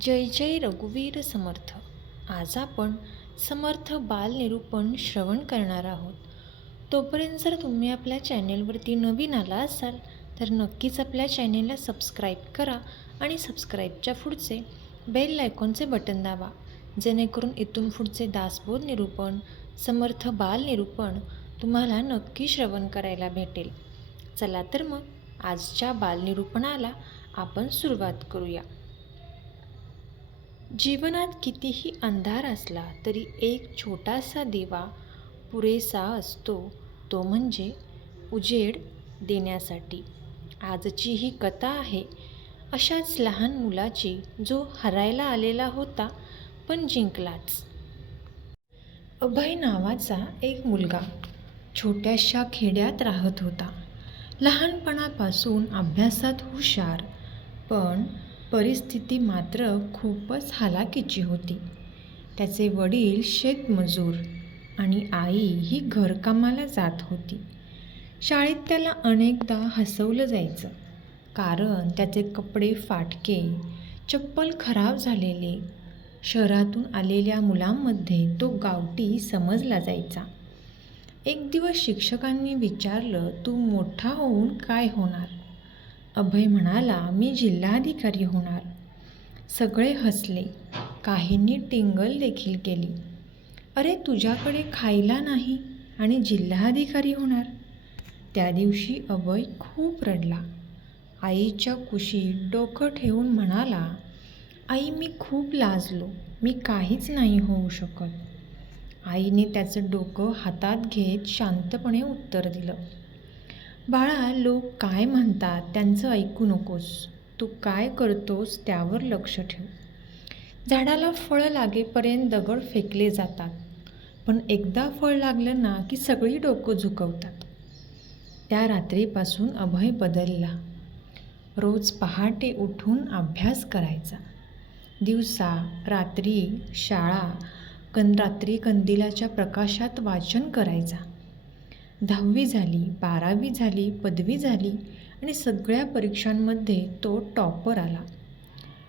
जय जय रघुवीर समर्थ. आज आपण समर्थ बालनिरूपण श्रवण करणार आहोत. तोपर्यंत जर तुम्ही आपल्या चॅनेलवरती नवीन आला असाल तर नक्कीच आपल्या चॅनेलला सबस्क्राईब करा आणि सबस्क्राईबच्या पुढचे बेल आयकॉनचे बटन दाबा जेणेकरून इथून पुढचे दासबोध निरूपण समर्थ बाल निरूपण तुम्हाला नक्की श्रवण करायला भेटेल. चला तर मग आजच्या बालनिरूपणाला आपण सुरुवात करूया. जीवनात कितीही अंधार असला तरी एक छोटासा दिवा पुरेसा असतो. तो म्हणजे उजेड देण्यासाठी. आजची ही कथा आहे. अशाच लहान मुलाची जो हरायला आलेला होता पण जिंकलाच. अभय नावाचा एक मुलगा छोट्याशा खेड्यात राहत होता. लहानपणापासून अभ्यासात हुशार पण परिस्थिती मात्र खूपच हालाकीची होती. त्याचे वडील शेतमजूर आणि आई ही घरकामाला जात होती. शाळेत त्याला अनेकदा हसवलं जायचं. कारण त्याचे कपडे फाटके चप्पल खराब झालेले शहरातून आलेल्या मुलांमध्ये तो गावठी समजला जायचा. एक दिवस शिक्षकांनी विचारलं तू मोठा होऊन काय होणार? अभय म्हणाला मी जिल्हाधिकारी होणार. सगळे हसले. काहींनी टिंगल देखील केली. अरे तुझ्याकडे खायला नाही आणि जिल्हाधिकारी होणार. त्या दिवशी अभय खूप रडला. आईच्या कुशीत डोकं ठेवून म्हणाला आई मी खूप लाजलो. मी काहीच नाही होऊ शकत. आईने त्याचं डोकं हातात घेत शांतपणे उत्तर दिलं. बाळा लोक काय म्हणतात त्यांचं ऐकू नकोस. तू काय करतोस त्यावर लक्ष ठेव. झाडाला फळं लागेपर्यंत दगड फेकले जातात. पण एकदा फळ लागलं ना की सगळी डोकं झुकवतात. त्या रात्रीपासून अभय बदलला. रोज पहाटे उठून अभ्यास करायचा. दिवसा रात्री शाळा कन रात्री कंदिलाच्या प्रकाशात वाचन करायचा. दहावी झाली बारावी झाली पदवी झाली आणि सगळ्या परीक्षांमध्ये तो टॉपर आला.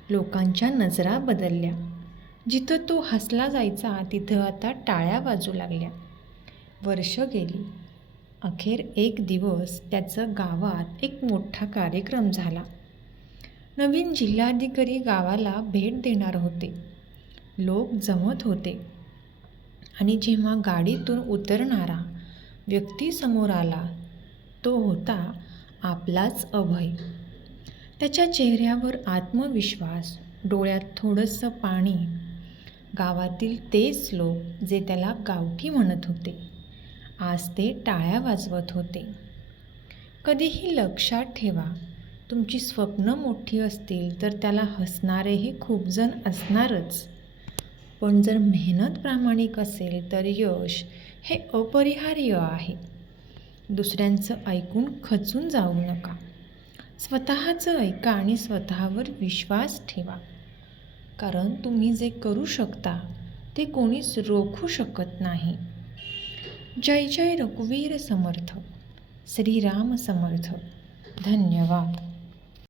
लोकांच्या नजरा बदलल्या. जिथं तो हसला जायचा तिथं आता टाळ्या वाजू लागल्या. वर्ष गेली. अखेर एक दिवस त्याचं गावात एक मोठा कार्यक्रम झाला. नवीन जिल्हाधिकारी गावाला भेट देणार होते. लोक जमत होते. आणि जेव्हा गाडीतून उतरणारा व्यक्ती समोर आला तो होता आपलाच अभय. त्याच्या चेहऱ्यावर आत्मविश्वास डोळ्यात थोडंसं पाणी गावातील तेच लोक जे त्याला गावठी म्हणत होते. आज ते टाळ्या वाजवत होते. कधीही लक्षात ठेवा तुमची स्वप्न मोठी असतील तर त्याला हसणारेही खूप जण असणारच. पण जर मेहनत प्रामाणिक असेल तर यश हे अपरिहार्य आहे. दुसऱ्यांचं ऐकून खचून जाऊ नका. स्वतःचं ऐका आणि स्वतःवर विश्वास ठेवा. कारण तुम्ही जे करू शकता ते कोणीच रोखू शकत नाही. जय जय रघुवीर समर्थ. श्रीराम समर्थ. धन्यवाद.